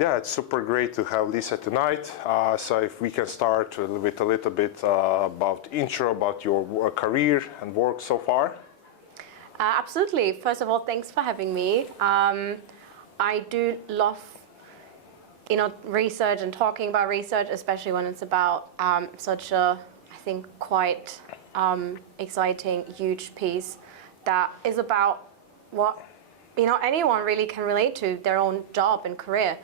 And yeah, it's super great to have Lisa tonight. So if we can start with a little bit about intro, about your career and work so far. Absolutely. First of all, thanks for having me. I do love, research and talking about research, especially when it's about such a, I think, quite exciting, huge piece that is about what anyone really can relate to their own job and career.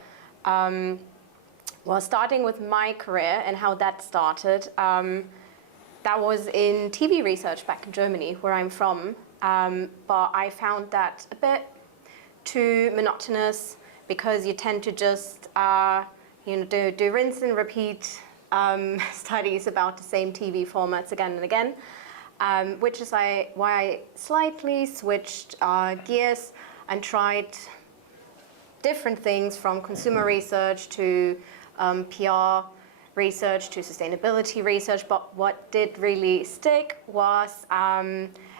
Well, starting with my career and how that started, that was in TV research back in Germany, where I'm from. But I found that a bit too monotonous because you tend to just do rinse and repeat studies about the same TV formats again and again, which is why I slightly switched gears and tried different things from consumer research to PR research to sustainability research. But what did really stick was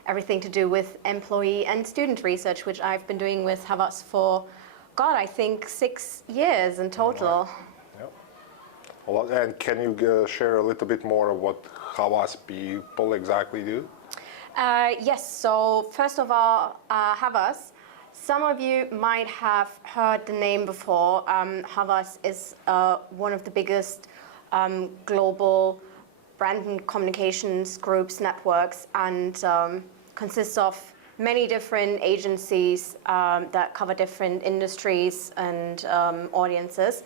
everything to do with employee and student research, which I've been doing with Havas for, I think 6 years in total. Yep. Well, and can you share a little bit more of what Havas People exactly do? Yes, so first of all, Havas. Some of you might have heard the name before. Havas is one of the biggest global brand and communications groups, networks, and consists of many different agencies that cover different industries and audiences.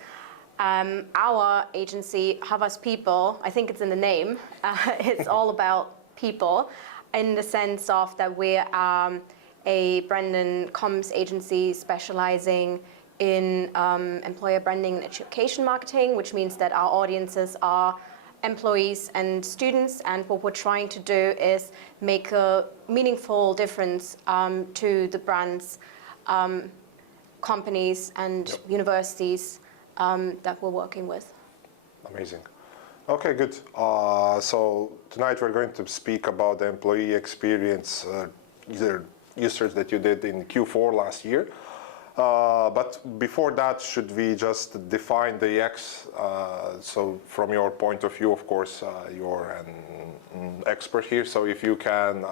Our agency, Havas People, I think it's in the name, it's all about people in the sense of that we're a brand and comms agency specializing in employer branding and education marketing, which means that our audiences are employees and students, and what we're trying to do is make a meaningful difference to the brands, companies and universities that we're working with. Amazing. Okay, good. So tonight we're going to speak about the employee experience research that you did in Q4 last year. But before that, should we just define the EX? So from your point of view, of course, you're an expert here. So if you can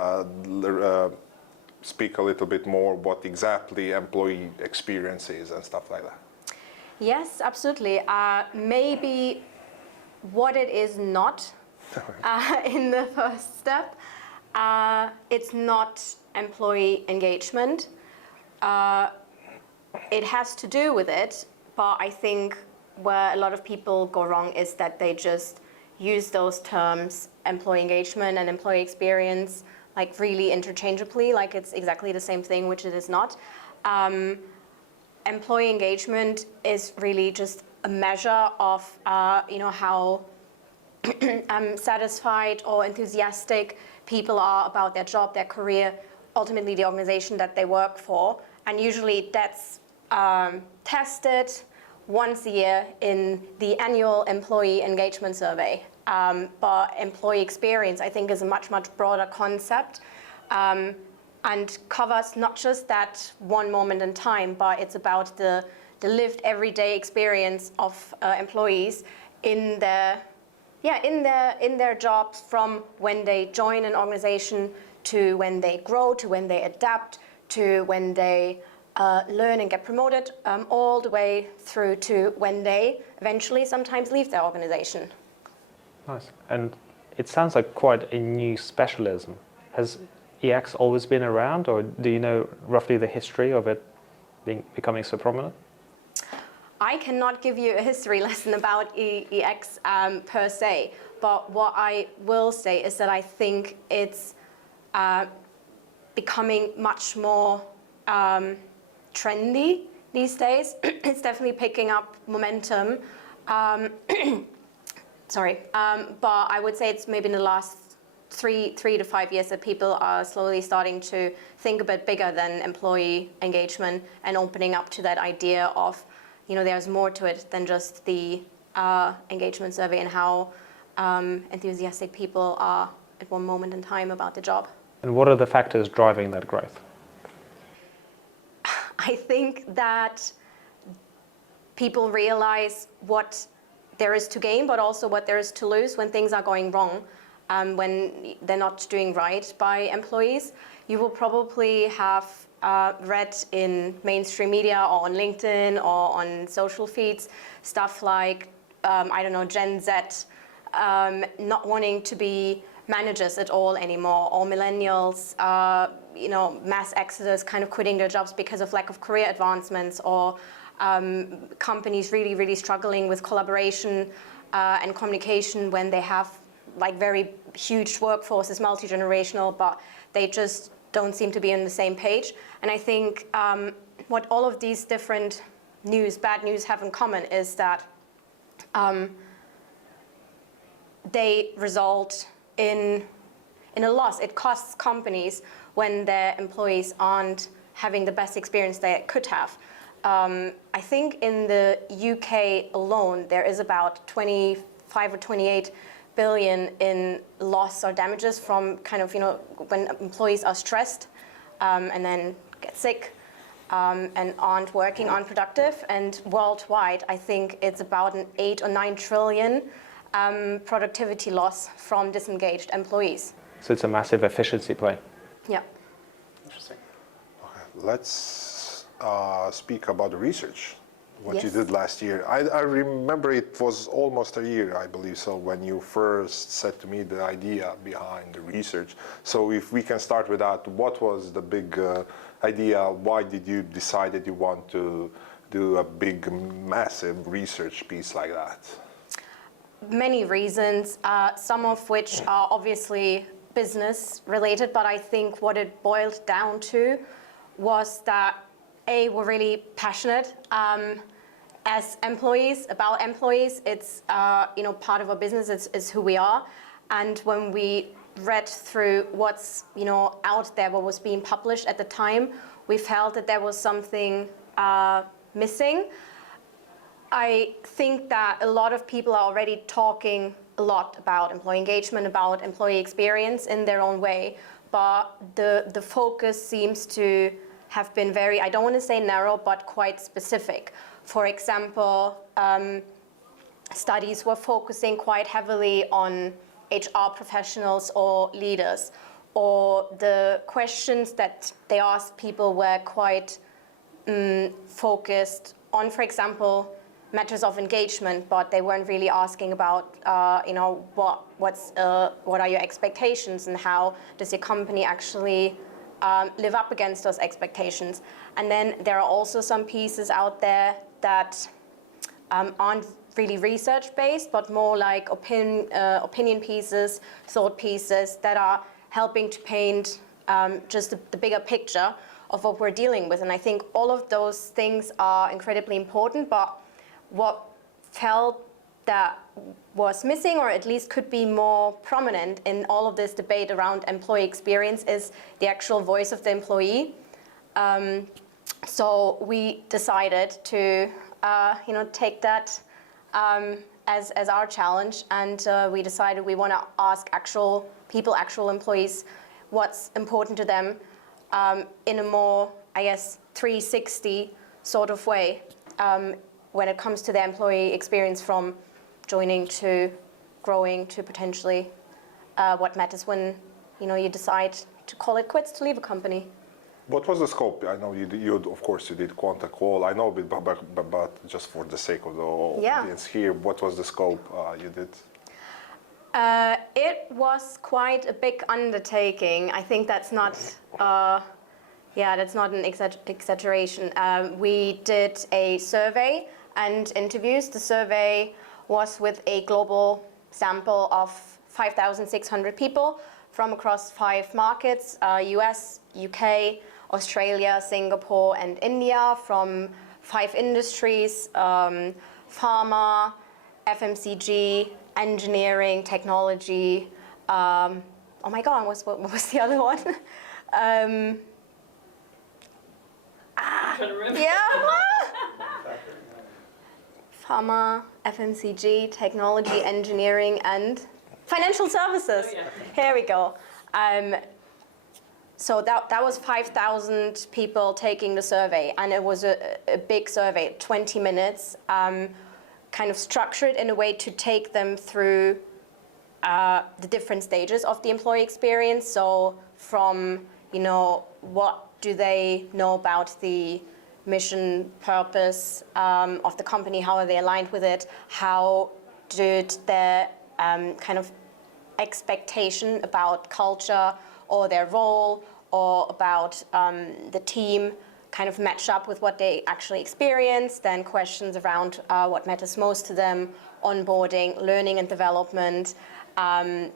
speak a little bit more what exactly employee experience is and stuff like that. Yes, absolutely. Maybe what it is not in the first step. It's not employee engagement. It has to do with it, but I think where a lot of people go wrong is that they just use those terms, employee engagement and employee experience, like really interchangeably, like it's exactly the same thing, which it is not. Employee engagement is really just a measure of how satisfied or enthusiastic people are about their job, their career, ultimately the organization that they work for. And usually that's tested once a year in the annual employee engagement survey. But employee experience, I think, is a much, much broader concept and covers not just that one moment in time, but it's about the lived everyday experience of employees in their jobs, from when they join an organization to when they grow, to when they adapt, to when they learn and get promoted, all the way through to when they eventually sometimes leave their organization. Nice. And it sounds like quite a new specialism. Has EX always been around, or do you know roughly the history of it becoming so prominent? I cannot give you a history lesson about EX per se, but what I will say is that I think it's becoming much more trendy these days. It's definitely picking up momentum. But I would say it's maybe in the last three to 5 years that people are slowly starting to think a bit bigger than employee engagement and opening up to that idea of, there's more to it than just the engagement survey and how enthusiastic people are at one moment in time about the job. And what are the factors driving that growth? I think that people realize what there is to gain, but also what there is to lose when things are going wrong, when they're not doing right by employees. You will probably have read in mainstream media or on LinkedIn or on social feeds stuff like, I don't know, Gen Z not wanting to be managers at all anymore, or millennials, mass exodus, kind of quitting their jobs because of lack of career advancements, or companies really, really struggling with collaboration and communication when they have like very huge workforces, multi-generational, but they just don't seem to be on the same page. And I think what all of these different bad news have in common is that they result in a loss. It costs companies when their employees aren't having the best experience they could have. I think in the UK alone, there is about 25 or 28 billion in loss or damages from kind of, when employees are stressed and then get sick and aren't working, aren't productive. And worldwide, I think it's about an 8 or 9 trillion productivity loss from disengaged employees. So it's a massive efficiency play. Yeah. Interesting. Okay, let's speak about the research, what you Yes. did last year. I remember it was almost a year, I believe so, when you first said to me the idea behind the research. So if we can start with that, what was the big idea? Why did you decide that you want to do a big, massive research piece like that? Many reasons, some of which are obviously business related, but I think what it boiled down to was that we're really passionate as employees about employees. It's part of our business. It's who we are. And when we read through what's out there, what was being published at the time, we felt that there was something missing. I think that a lot of people are already talking a lot about employee engagement, about employee experience in their own way, but the focus seems to have been very, I don't want to say narrow, but quite specific. For example, studies were focusing quite heavily on HR professionals or leaders, or the questions that they asked people were quite focused on, for example, matters of engagement, but they weren't really asking about, what are your expectations and how does your company actually live up against those expectations. And then there are also some pieces out there that aren't really research-based, but more like opinion pieces, thought pieces that are helping to paint just the bigger picture of what we're dealing with. And I think all of those things are incredibly important, but what felt that was missing, or at least could be more prominent in all of this debate around employee experience, is the actual voice of the employee. So we decided to take that as our challenge, and we decided we want to ask actual employees, what's important to them in a more, 360 sort of way. When it comes to the employee experience, from joining to growing to potentially what matters when you decide to call it quits, to leave a company. What was the scope? I know you of course you did contact call. I know, but just for the sake of the audience here, what was the scope you did? It was quite a big undertaking. I think that's not. That's not an exaggeration. We did a survey and interviews. The survey was with a global sample of 5,600 people from across 5 markets, US, UK, Australia, Singapore, and India, from 5 industries, pharma, FMCG, engineering, technology. Oh my God, what was the other one? Pharma, FMCG, technology, engineering, and financial services. Oh, yeah. Here we go. So that was 5,000 people taking the survey, and it was a big survey, 20 minutes, kind of structured in a way to take them through the different stages of the employee experience. So from, what do they know about the mission, purpose of the company, how are they aligned with it, how did their kind of expectation about culture or their role or about the team kind of match up with what they actually experienced. Then questions around what matters most to them, onboarding, learning and development, how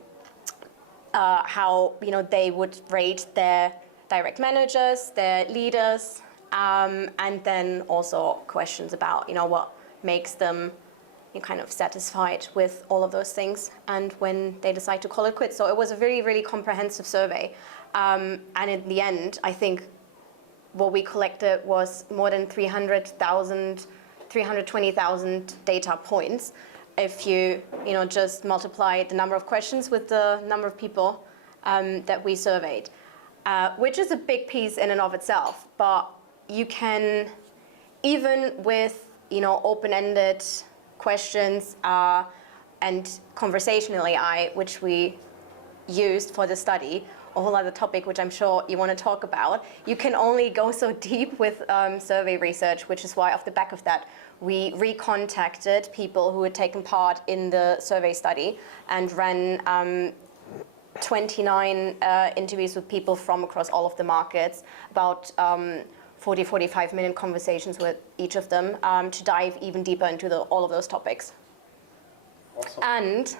they would rate their direct managers, their leaders, and then also questions about what makes them kind of satisfied with all of those things and when they decide to call it quits. So it was a really, really comprehensive survey. And in the end, I think what we collected was more than 320,000 data points. If you just multiply the number of questions with the number of people that we surveyed, which is a big piece in and of itself. But you can, even with open-ended questions and conversational AI, which we used for the study, a whole other topic which I'm sure you want to talk about, you can only go so deep with survey research, which is why off the back of that we recontacted people who had taken part in the survey study and ran 29 interviews with people from across all of the markets, about 45-minute conversations with each of them to dive even deeper into all of those topics. Awesome. And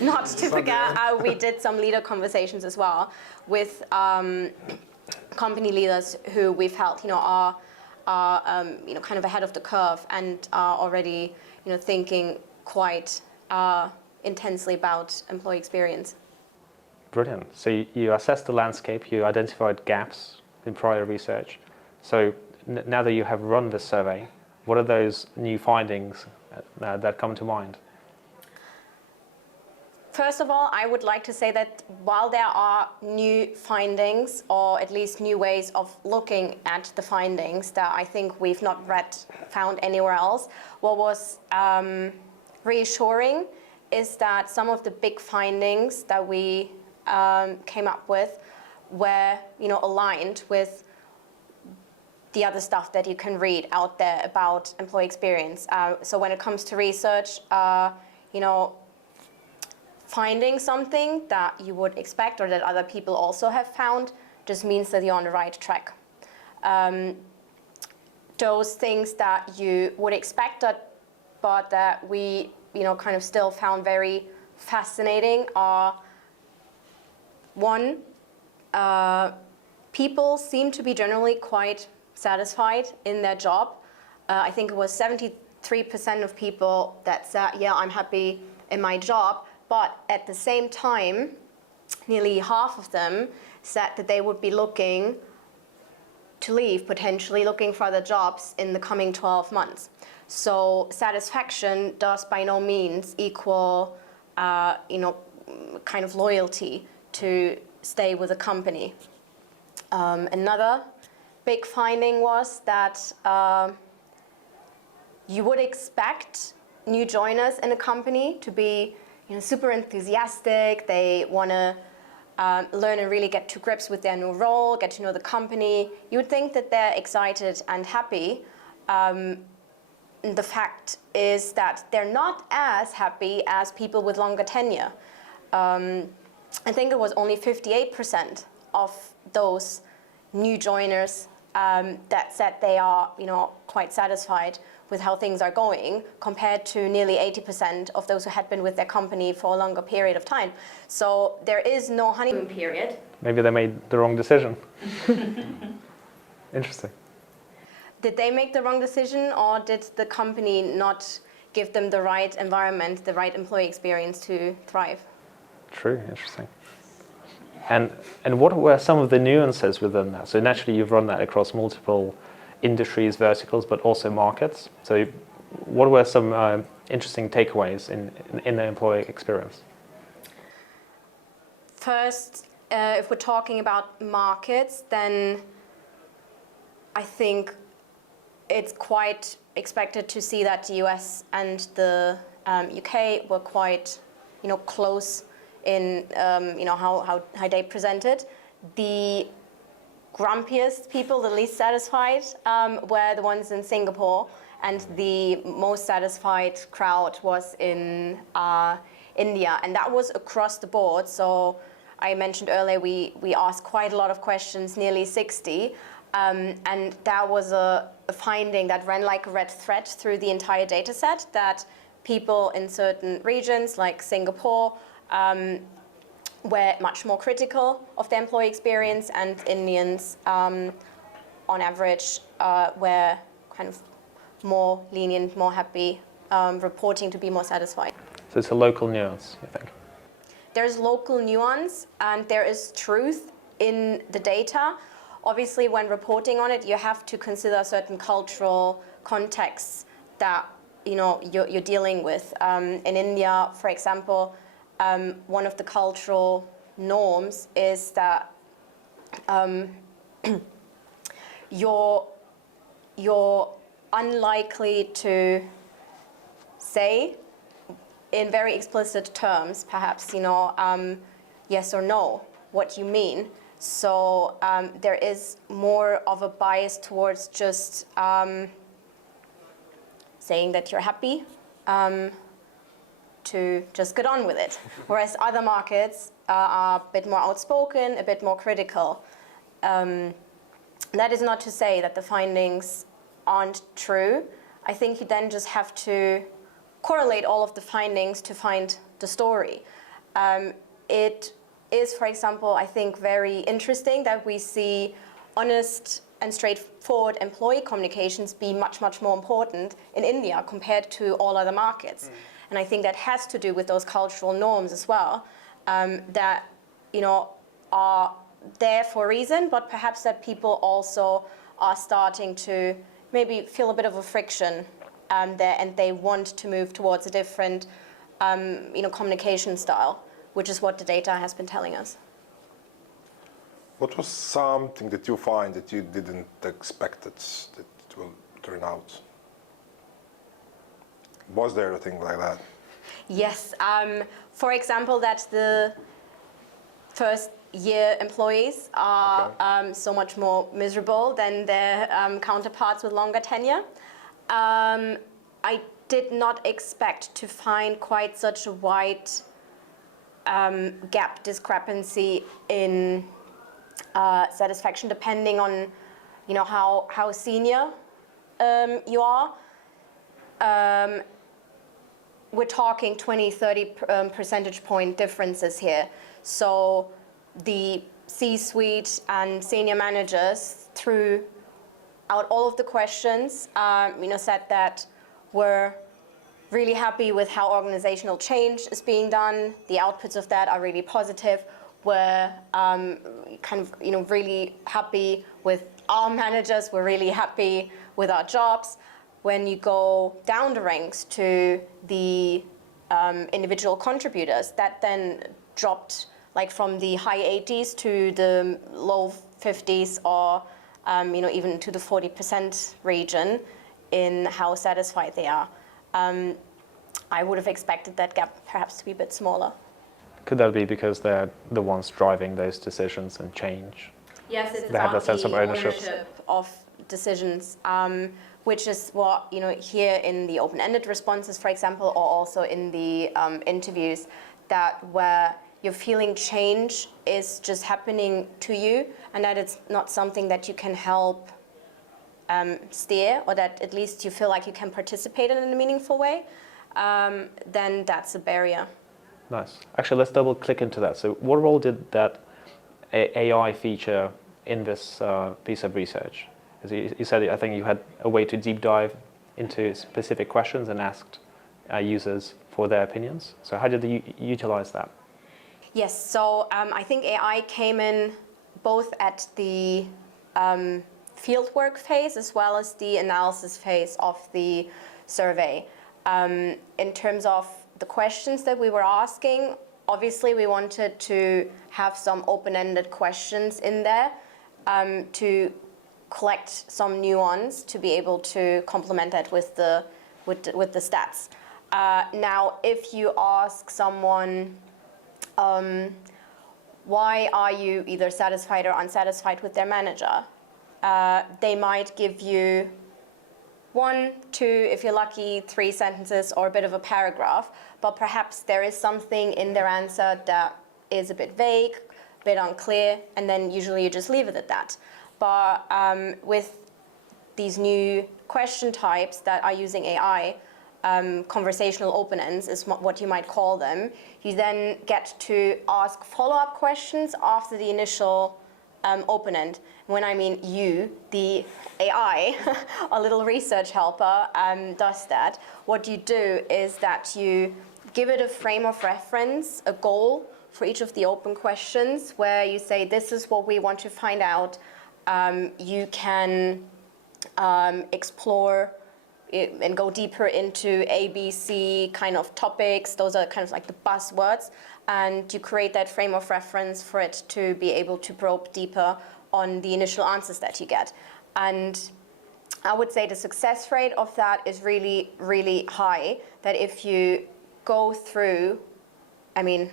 not to forget, we did some leader conversations as well with company leaders who we felt are kind of ahead of the curve and are already thinking quite intensely about employee experience. Brilliant. So you assessed the landscape, you identified gaps in prior research. So now that you have run this survey, what are those new findings that come to mind? First of all, I would like to say that while there are new findings, or at least new ways of looking at the findings that I think we've not found anywhere else, what was reassuring is that some of the big findings that we came up with were aligned with the other stuff that you can read out there about employee experience. So when it comes to research, finding something that you would expect or that other people also have found just means that you're on the right track. Those things that you would expect, but that we kind of still found very fascinating are, one, people seem to be generally quite satisfied in their job. I think it was 73% of people that said, yeah, I'm happy in my job. But at the same time, nearly half of them said that they would be looking to leave, potentially looking for other jobs in the coming 12 months. So satisfaction does by no means equal, kind of loyalty to stay with a company. Another big finding was that you would expect new joiners in a company to be super enthusiastic. They want to learn and really get to grips with their new role, get to know the company. You would think that they're excited and happy. The fact is that they're not as happy as people with longer tenure. I think it was only 58% of those new joiners that said they are quite satisfied with how things are going, compared to nearly 80% of those who had been with their company for a longer period of time. So there is no honeymoon period. Maybe they made the wrong decision. Interesting. Did they make the wrong decision, or did the company not give them the right environment, the right employee experience to thrive? True, interesting. And what were some of the nuances within that? So naturally you've run that across multiple industries, verticals, but also markets. So what were some interesting takeaways in the employee experience? First, if we're talking about markets, then I think it's quite expected to see that the US and the UK were quite, close in, how they presented. The grumpiest people, the least satisfied, were the ones in Singapore, and the most satisfied crowd was in India, and that was across the board. So I mentioned earlier we asked quite a lot of questions, nearly 60, and that was a finding that ran like a red thread through the entire data set, that people in certain regions like Singapore were much more critical of the employee experience, and Indians on average were kind of more lenient, more happy, reporting to be more satisfied. So it's a local nuance, you think? There's local nuance and there is truth in the data. Obviously, when reporting on it, you have to consider certain cultural contexts that you're dealing with. In India, for example, one of the cultural norms is that you're unlikely to say in very explicit terms, perhaps, yes or no, what you mean. So there is more of a bias towards just saying that you're happy, to just get on with it. Whereas other markets are a bit more outspoken, a bit more critical. That is not to say that the findings aren't true. I think you then just have to correlate all of the findings to find the story. It is, for example, I think very interesting that we see honest and straightforward employee communications be much, much more important in India compared to all other markets. And I think that has to do with those cultural norms as well, that are there for a reason, but perhaps that people also are starting to maybe feel a bit of a friction there, and they want to move towards a different communication style, which is what the data has been telling us. What was something that you find that you didn't expect that it will turn out? Was there a thing like that? Yes. For example, that the first year employees are so much more miserable than their counterparts with longer tenure. I did not expect to find quite such a wide gap discrepancy in satisfaction, depending on how senior you are. We're talking 20-30 percentage point differences here. So the C-suite and senior managers, throughout all of the questions, said that we're really happy with how organizational change is being done. The outputs of that are really positive. We're really happy with our managers. We're really happy with our jobs. When you go down the ranks to the individual contributors, that then dropped like from the high 80s to the low 50s, or even to the 40% region in how satisfied they are. I would have expected that gap perhaps to be a bit smaller. Could that be because they're the ones driving those decisions and change? Yes, it's they have that sense of ownership of decisions, which is what here in the open-ended responses, for example, or also in the interviews, that where you're feeling change is just happening to you, and that it's not something that you can help steer, or that at least you feel like you can participate in a meaningful way, then that's a barrier. Nice. Actually, let's double click into that. So what role did that AI feature in this piece of research? As you said, I think you had a way to deep dive into specific questions and asked users for their opinions. So how did you utilize that? Yes, so I think AI came in both at the fieldwork phase as well as the analysis phase of the survey. In terms of the questions that we were asking, obviously we wanted to have some open-ended questions in there to collect some nuance to be able to complement that with the stats. Now, if you ask someone, why are you either satisfied or unsatisfied with their manager? They might give you 1, 2, if you're lucky, 3 sentences or a bit of a paragraph, but perhaps there is something in their answer that is a bit vague, a bit unclear, and then usually you just leave it at that. But with these new question types that are using AI, conversational open-ends is what you might call them. You then get to ask follow-up questions after the initial open-end. When I mean you, the AI, a little research helper, does that. What you do is that you give it a frame of reference, a goal for each of the open questions, where you say, this is what we want to find out. You can explore and go deeper into A, B, C kind of topics. Those are kind of like the buzzwords. And you create that frame of reference for it to be able to probe deeper on the initial answers that you get. And I would say the success rate of that is really, really high. That if you go through, I mean,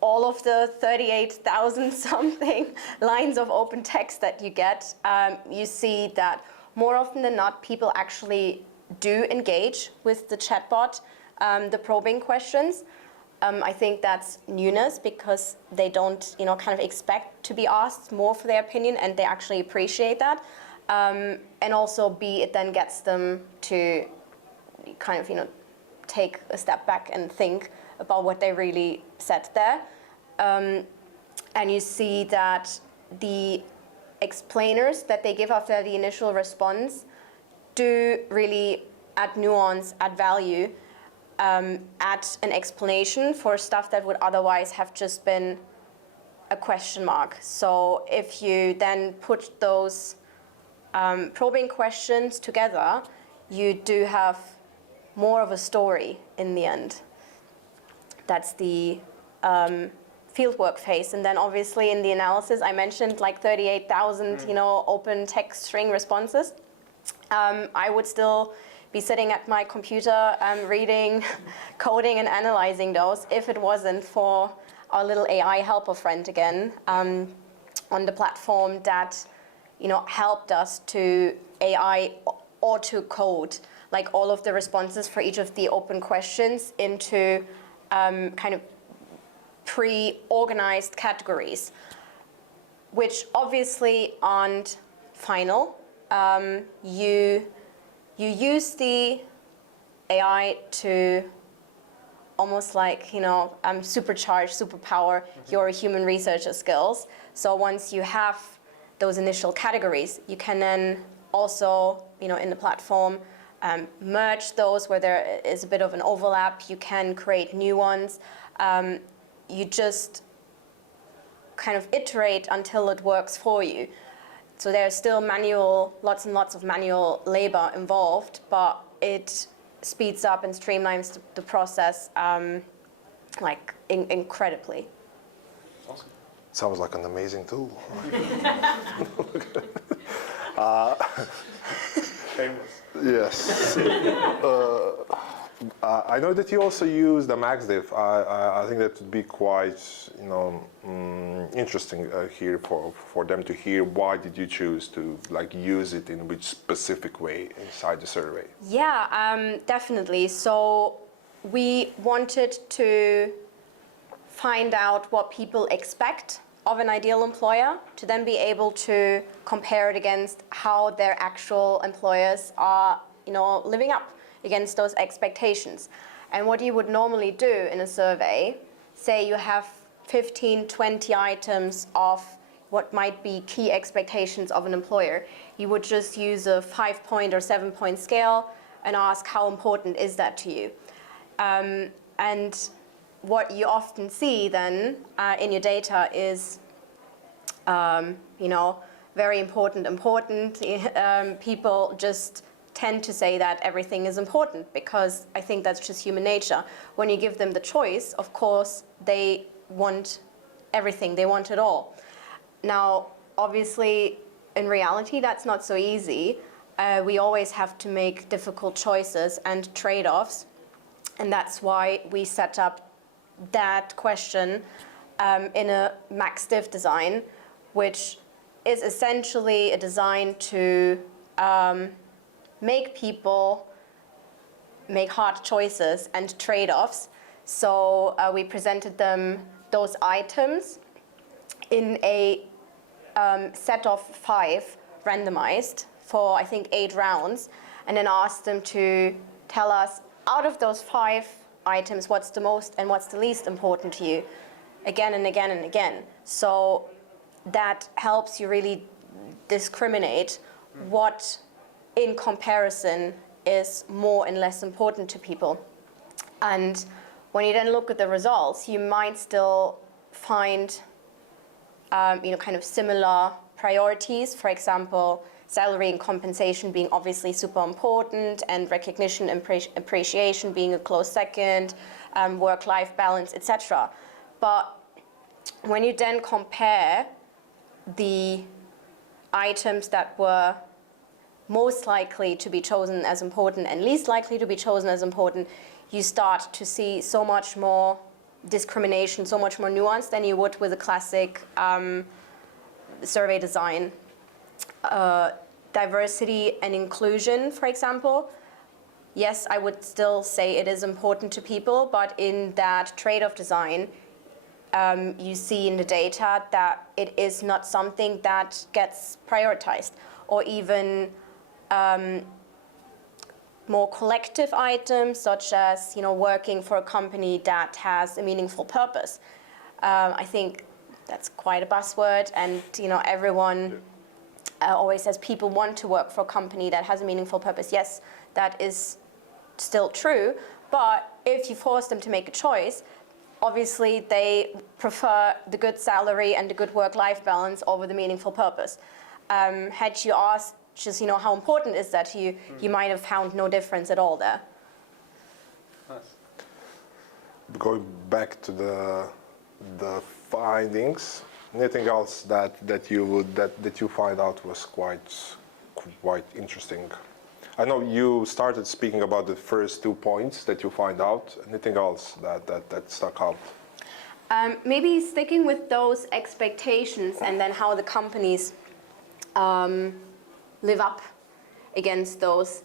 all of the 38,000 something lines of open text that you get, you see that more often than not, people actually do engage with the chatbot, the probing questions. I think that's newness because they don't, kind of expect to be asked more for their opinion, and they actually appreciate that. And also, B, it then gets them to kind of, take a step back and think about what they really said there. And you see that the explainers that they give after the initial response do really add nuance, add value, add an explanation for stuff that would otherwise have just been a question mark. So if you then put those probing questions together, you do have more of a story in the end. That's the fieldwork phase. And then obviously in the analysis, I mentioned like 38,000, open text string responses. I would still be sitting at my computer reading, coding, and analyzing those if it wasn't for our little AI helper friend again on the platform that, helped us to AI auto-code like all of the responses for each of the open questions into kind of pre-organized categories, which obviously aren't final. You use the AI to almost like, superpower your human researcher skills. So once you have those initial categories, you can then also, in the platform, merge those where there is a bit of an overlap. You can create new ones. You just kind of iterate until it works for you. So there's still lots and lots of manual labor involved, but it speeds up and streamlines the process incredibly. Awesome. Sounds like an amazing tool. Famous. Yes. I know that you also use the MaxDiff. I think that would be quite, interesting here for them to hear. Why did you choose to use it in which specific way inside the survey? Yeah, definitely. So we wanted to find out what people expect of an ideal employer to then be able to compare it against how their actual employers are, living up against those expectations. And what you would normally do in a survey, say you have 15, 20 items of what might be key expectations of an employer, you would just use a 5-point or 7-point scale and ask how important is that to you. And what you often see then in your data is, very important. People just tend to say that everything is important, because I think that's just human nature. When you give them the choice, of course, they want everything, they want it all. Now, obviously, in reality, that's not so easy. We always have to make difficult choices and trade-offs, and that's why we set up that question in a max diff design, which is essentially a design to make people make hard choices and trade-offs. So we presented them those items in a set of 5 randomized for, I think, 8 rounds, and then asked them to tell us, out of those 5 items, what's the most and what's the least important to you, again and again and again. So that helps you really discriminate what, in comparison, is more and less important to people. And when you then look at the results, you might still find kind of similar priorities. For example, salary and compensation being obviously super important, and recognition and appreciation being a close second, work-life balance, etc. But when you then compare the items that were most likely to be chosen as important and least likely to be chosen as important, you start to see so much more discrimination, so much more nuance than you would with a classic survey design. Diversity and inclusion, for example, yes, I would still say it is important to people, but in that trade-off design, you see in the data that it is not something that gets prioritized, or even more collective items, such as working for a company that has a meaningful purpose. I think that's quite a buzzword, and everyone always says people want to work for a company that has a meaningful purpose. Yes, that is still true, but if you force them to make a choice, obviously they prefer the good salary and the good work-life balance over the meaningful purpose. Had you asked just how important is that to you, you might have found no difference at all there. Nice. Going back to the findings, anything else that you find out was quite interesting? I know you started speaking about the first 2 points that you find out. Anything else that stuck out? Maybe sticking with those expectations and then how the companies live up against those.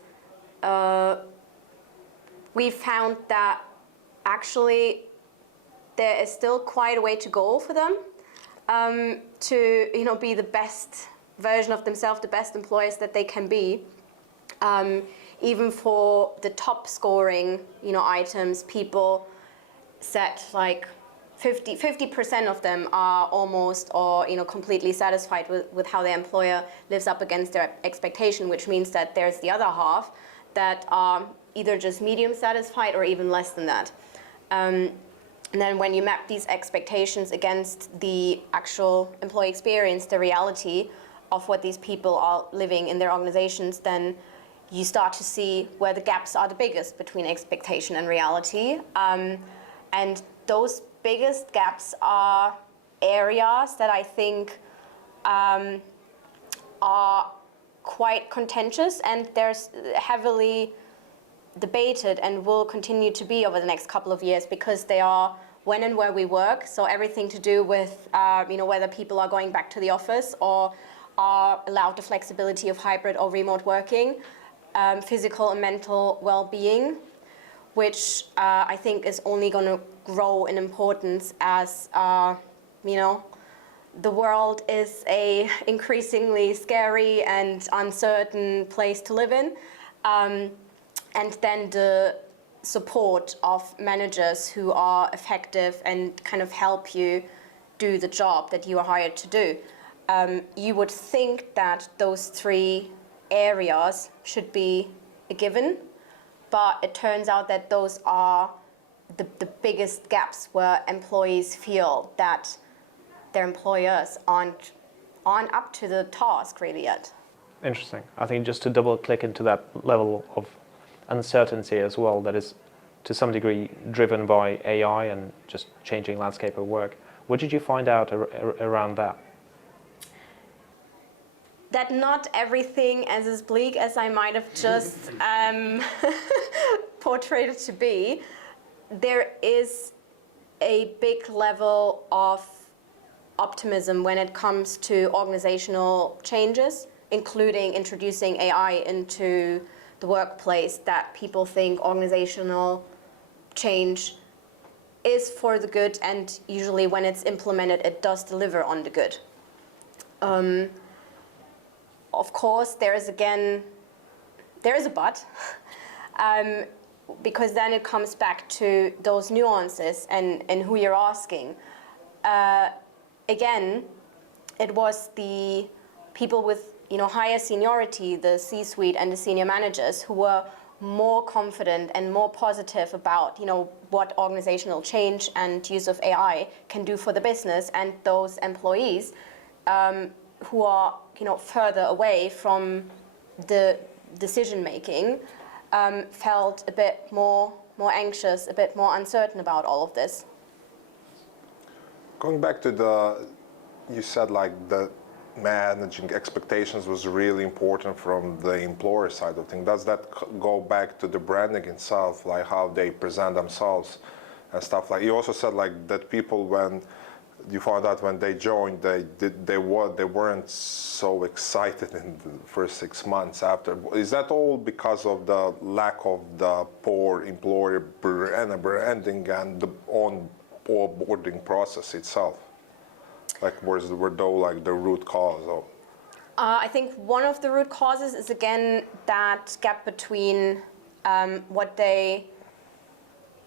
We found that actually there is still quite a way to go for them to be the best version of themselves, the best employers that they can be. Even for the top scoring items, people said like 50% of them are almost or completely satisfied with how their employer lives up against their expectation, which means that there's the other half that are either just medium satisfied or even less than that. And then when you map these expectations against the actual employee experience, the reality of what these people are living in their organizations, then you start to see where the gaps are the biggest between expectation and reality. And those biggest gaps are areas that I think are quite contentious, and there's heavily debated and will continue to be over the next couple of years, because they are when and where we work. So everything to do with whether people are going back to the office or are allowed the flexibility of hybrid or remote working, physical and mental well-being, which I think is only going to grow in importance as the world is a increasingly scary and uncertain place to live in. And then the support of managers who are effective and kind of help you do the job that you are hired to do. You would think that those 3 areas should be a given, but it turns out that those are the biggest gaps where employees feel that their employers aren't up to the task really yet. Interesting. I think just to double click into that level of uncertainty as well, that is to some degree driven by AI and just changing landscape of work. What did you find out around that? That not everything is as bleak as I might have just portrayed it to be. There is a big level of optimism when it comes to organizational changes, including introducing AI into the workplace, that people think organizational change is for the good, and usually when it's implemented, it does deliver on the good. Of course, there is a but, because then it comes back to those nuances and who you're asking. Again, it was the people with higher seniority, the C-suite and the senior managers, who were more confident and more positive about what organizational change and use of AI can do for the business, and those employees who are further away from the decision making felt a bit more anxious, a bit more uncertain about all of this. Going back to you said like the managing expectations was really important from the employer side of things. Does that go back to the branding itself, like how they present themselves and stuff? Like you also said, like that people, when you found out when they joined, they weren't so excited in the first 6 months after. Is that all because of the lack of the poor employer branding and the onboarding process itself? Like were those like the root cause of? I think one of the root causes is again that gap between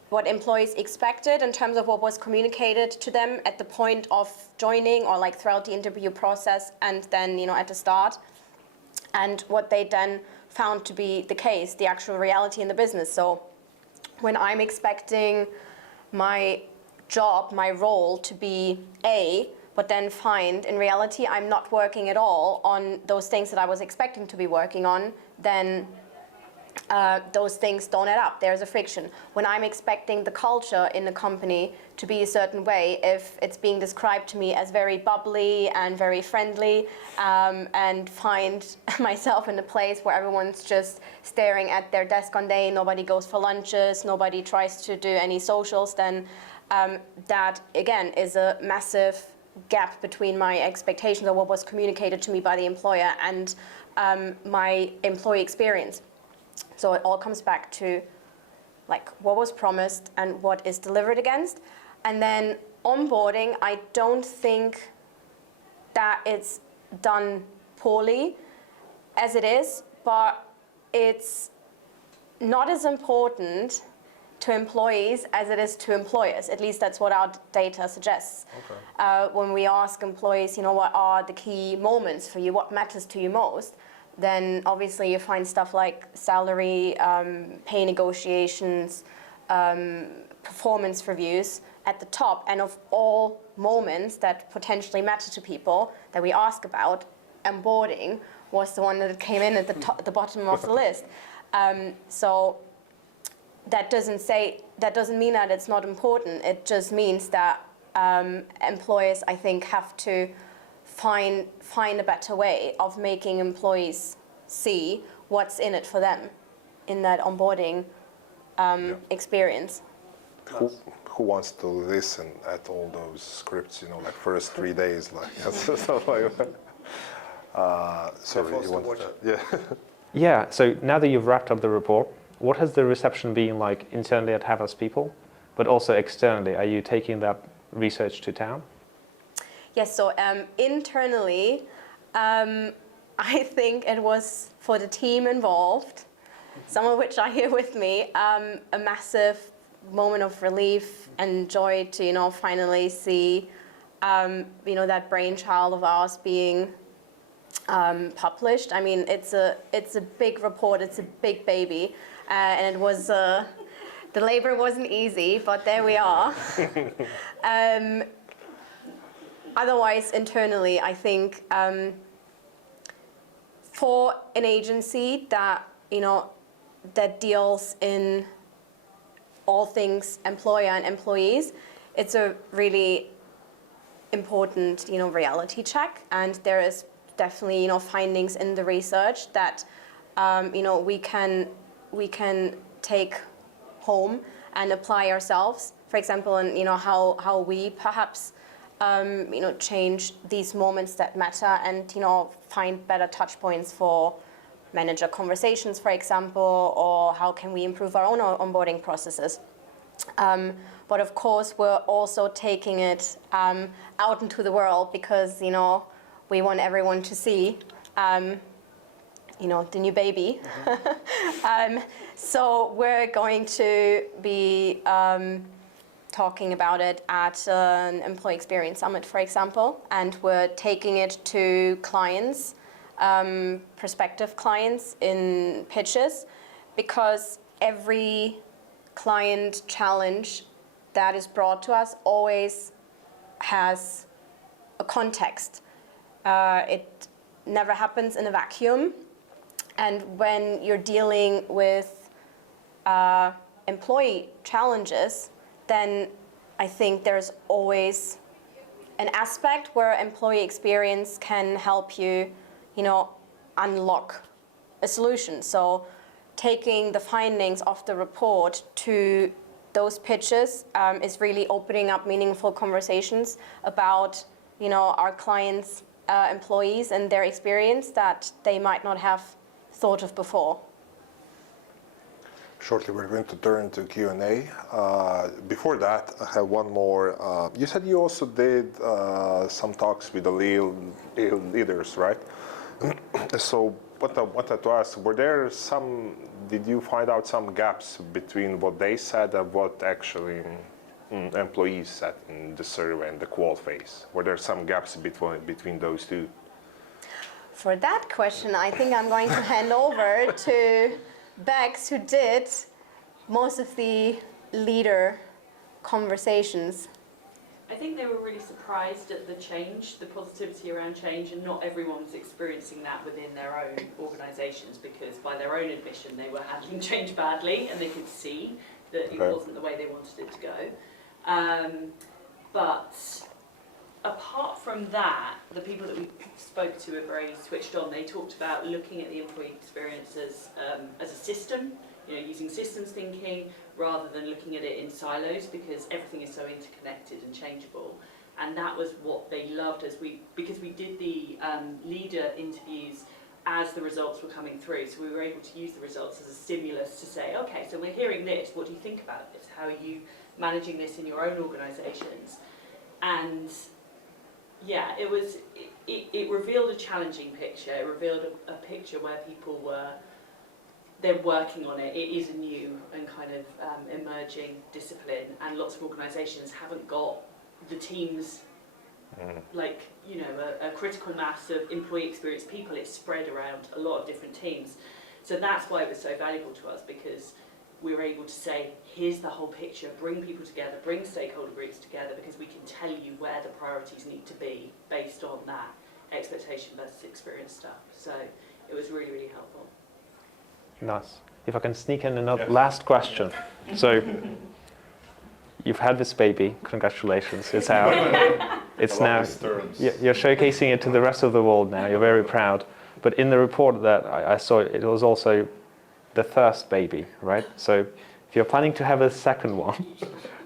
what employees expected in terms of what was communicated to them at the point of joining, or like throughout the interview process, and then at the start, and what they then found to be the case, the actual reality in the business. So when I'm expecting my job, my role to be A, but then find in reality I'm not working at all on those things that I was expecting to be working on, then those things don't add up. There's a friction. When I'm expecting the culture in the company to be a certain way, if it's being described to me as very bubbly and very friendly, and find myself in a place where everyone's just staring at their desk all day, nobody goes for lunches, nobody tries to do any socials, then that again is a massive gap between my expectations of what was communicated to me by the employer and my employee experience. So it all comes back to like what was promised and what is delivered against. And then onboarding, I don't think that it's done poorly as it is, but it's not as important to employees as it is to employers. At least that's what our data suggests. Okay. When we ask employees, what are the key moments for you, what matters to you most, then obviously you find stuff like salary, pay negotiations, performance reviews at the top. And of all moments that potentially matter to people that we ask about, onboarding was the one that came in at the bottom of the list. So that doesn't mean that it's not important. It just means that employers, I think, have to find a better way of making employees see what's in it for them in that onboarding experience. Who wants to listen at all those scripts? Like first 3 days, like stuff like that. Sorry, you want to? Yeah. Yeah. So now that you've wrapped up the report, what has the reception been like internally at Havas People, but also externally? Are you taking that research to town? Yes, so internally, I think it was for the team involved, some of which are here with me, a massive moment of relief and joy to, finally see, that brainchild of ours being published. I mean, it's a big report, it's a big baby, and it was, the labor wasn't easy, but there we are. Otherwise, internally, I think for an agency that, that deals in all things employer and employees, it's a really important, reality check. And there is definitely, findings in the research that, we can take home and apply ourselves. For example, and how we perhaps change these moments that matter, and find better touch points for manager conversations, for example, or how can we improve our own onboarding processes. But of course, we're also taking it out into the world because we want everyone to see the new baby. So we're going to be talking about it at an employee experience summit, for example, and we're taking it to clients, prospective clients in pitches, because every client challenge that is brought to us always has a context. It never happens in a vacuum. And when you're dealing with employee challenges, then I think there's always an aspect where employee experience can help you, unlock a solution. So taking the findings of the report to those pitches is really opening up meaningful conversations about, our clients' employees and their experience that they might not have thought of before. Shortly, we're going to turn to Q&A. Before that, I have one more. You said you also did some talks with the leaders, right? So what I wanted to ask, did you find out some gaps between what they said and what actually employees said in the survey and the qual phase? Were there some gaps between those two? For that question, I think I'm going to hand over to Bex, who did most of the leader conversations. I think they were really surprised at the change, the positivity around change, and not everyone's experiencing that within their own organisations, because by their own admission they were handling change badly and they could see that it wasn't the way they wanted it to go. But apart from that, the people that we spoke to are very switched on. They talked about looking at the employee experience as a system, using systems thinking rather than looking at it in silos, because everything is so interconnected and changeable. And that was what they loved because we did the leader interviews as the results were coming through. So we were able to use the results as a stimulus to say, okay, so we're hearing this, what do you think about this? How are you managing this in your own organisations? And yeah, it revealed a challenging picture. It revealed a picture where people they're working on it. It is a new and kind of emerging discipline, and lots of organisations haven't got the teams, a critical mass of employee experience people. It's spread around a lot of different teams. So that's why it was so valuable to us, because we were able to say, here's the whole picture, bring people together, bring stakeholder groups together, because we can tell you where the priorities need to be based on that expectation versus experience stuff. So it was really, really helpful. Nice. If I can sneak in another last question. So you've had this baby, congratulations, it's out. It's now, you're showcasing it to the rest of the world now, you're very proud. But in the report that I saw, it was also the first baby, right? So if you're planning to have a second one,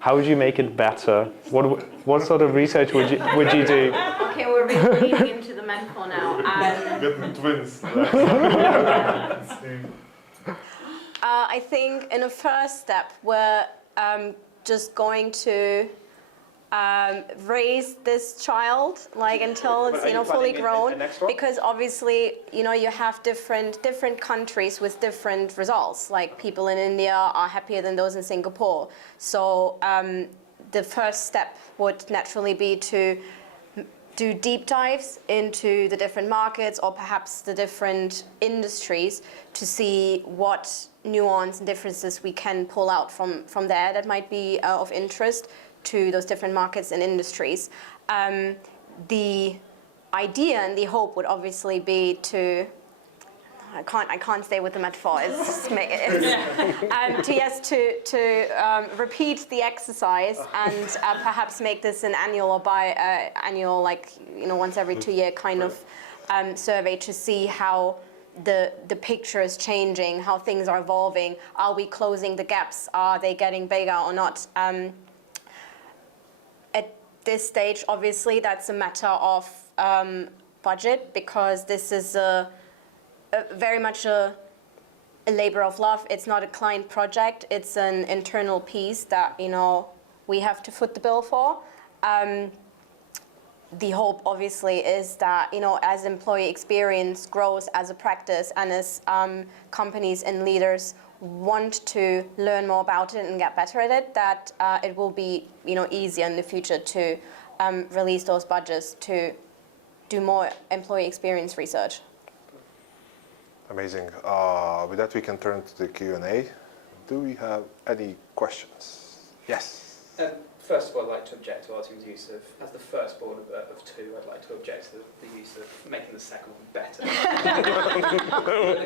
how would you make it better? What sort of research would you do? Okay, we're really leaning into the metaphor now. Get the twins. I think in a first step, we're just going to raise this child until it's fully grown, because obviously you have different countries with different results. Like people in India are happier than those in Singapore. So the first step would naturally be to do deep dives into the different markets, or perhaps the different industries, to see what nuance and differences we can pull out from there that might be of interest to those different markets and industries. The idea and the hope would obviously be to I can't stay with the metaphor. It's just to repeat the exercise and perhaps make this an annual or annual, like once every 2 year kind of survey to see how the picture is changing, how things are evolving. Are we closing the gaps? Are they getting bigger or not? At this stage, obviously, that's a matter of budget, because this is very much a labor of love. It's not a client project. It's an internal piece that we have to foot the bill for. The hope, obviously, is that as employee experience grows as a practice, and as companies and leaders want to learn more about it and get better at it, that it will be easier in the future to release those budgets to do more employee experience research. Amazing. With that, we can turn to the Q&A. Do we have any questions? Yes. First of all, I'd like to object to our team's use of, as the firstborn of two, I'd like to object to the use of making the second one better.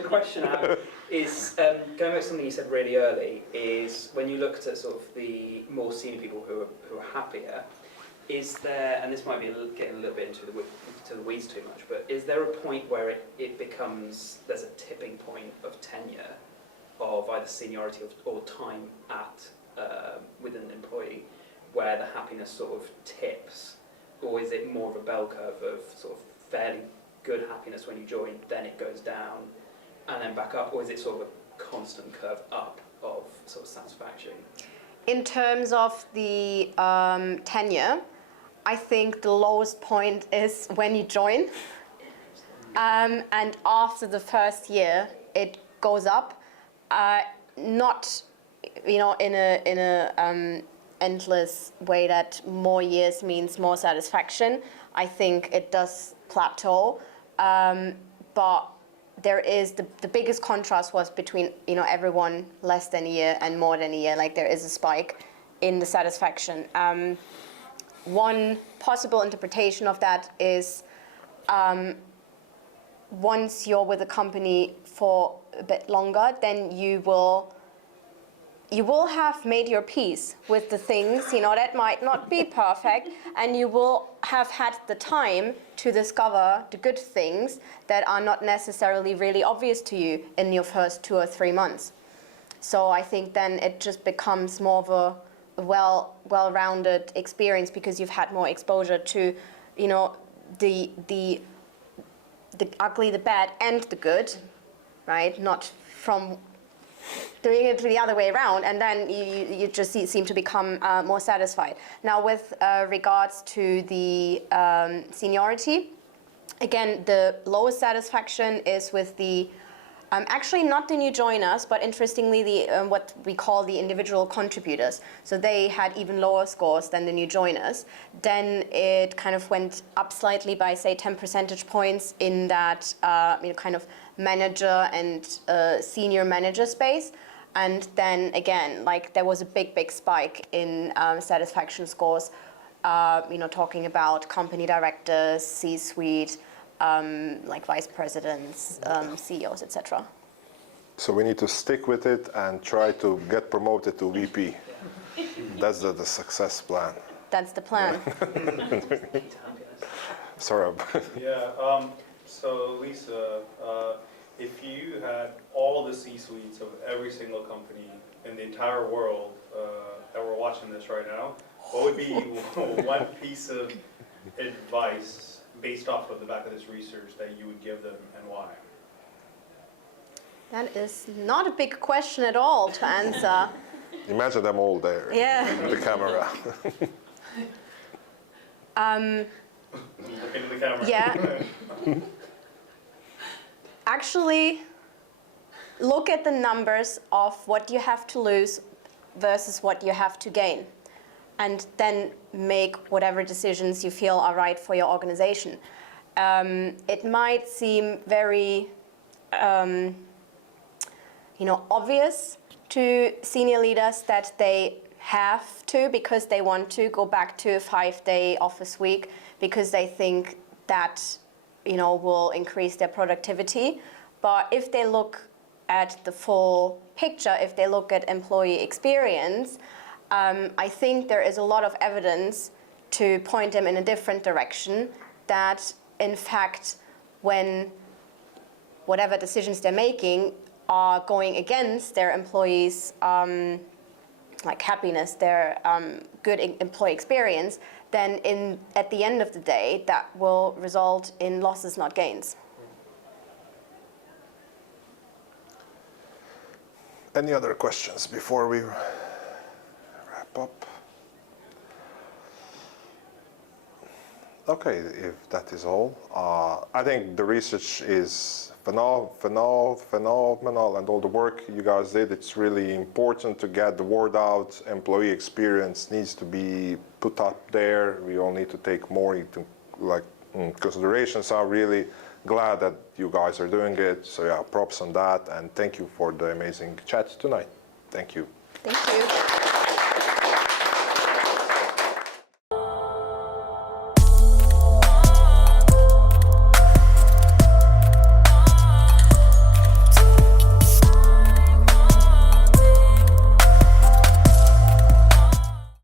The question I have is, going back to something you said really early, is when you looked at sort of the more senior people who are happier, is there, and this might be getting a little bit into the weeds too much, but is there a point where it becomes, there's a tipping point of tenure of either seniority or time at within an employee, where the happiness sort of tips, or is it more of a bell curve of sort of fairly good happiness when you join, then it goes down and then back up, or is it sort of a constant curve up of sort of satisfaction? In terms of the tenure, I think the lowest point is when you join, and after the first year it goes up, not in a endless way that more years means more satisfaction. I think it does plateau, but there is the biggest contrast was between everyone less than a year and more than a year. Like there is a spike in the satisfaction. One possible interpretation of that is once you're with a company for a bit longer, then you will have made your peace with the things, that might not be perfect, and you will have had the time to discover the good things that are not necessarily really obvious to you in your first 2 or 3 months. So I think then it just becomes more of a well-rounded experience, because you've had more exposure to, the ugly, the bad, and the good, right? Not from doing it the other way around, and then you just seem to become more satisfied. Now, with regards to the seniority, again, the lowest satisfaction is with the actually not the new joiners, but interestingly the what we call the individual contributors. So they had even lower scores than the new joiners. Then it kind of went up slightly by, say, 10 percentage points in that kind of manager and senior manager space. And then again, like there was a big spike in satisfaction scores, talking about company directors, C-suite, like vice presidents, CEOs, etc. So we need to stick with it and try to get promoted to VP. That's the success plan. That's the plan. Sorry. Yeah, so Lisa, if you had all the C-suites of every single company in the entire world that were watching this right now, what would be one piece of advice based off of the back of this research that you would give them, and why? That is not a big question at all to answer. Imagine them all there. Yeah. The camera. Look into the camera. Yeah. Actually, look at the numbers of what you have to lose versus what you have to gain, and then make whatever decisions you feel are right for your organization. It might seem very, obvious to senior leaders that they have to, because they want to go back to a 5-day office week, because they think that will increase their productivity. But if they look at the full picture, if they look at employee experience, I think there is a lot of evidence to point them in a different direction, that in fact, when whatever decisions they're making are going against their employees' like happiness, their good employee experience, then at the end of the day, that will result in losses, not gains. Any other questions before we wrap up? Okay, if that is all, I think the research is phenomenal, and all the work you guys did, it's really important to get the word out. Employee experience needs to be put up there. We all need to take more into consideration. So I'm really glad that you guys are doing it. So yeah, props on that, and thank you for the amazing chat tonight. Thank you. Thank you.